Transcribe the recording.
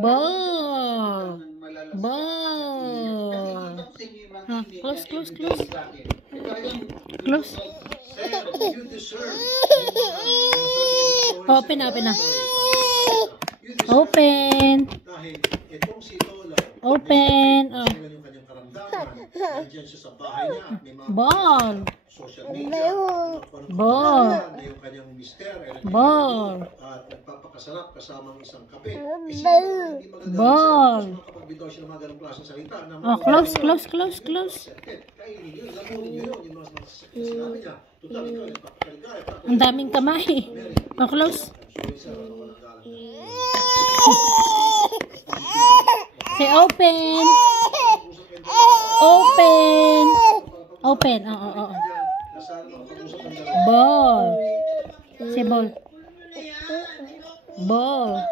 Ball. Ball. Close, close, close. Close. Open na, open na. Open. Open. Oh. Ball. Ball. Ball. Ball. Oh, close, close, close, close. Ang daming kamay. Oh, close. Say open. Open. Open. Oh. Ball. Say ball. Ball.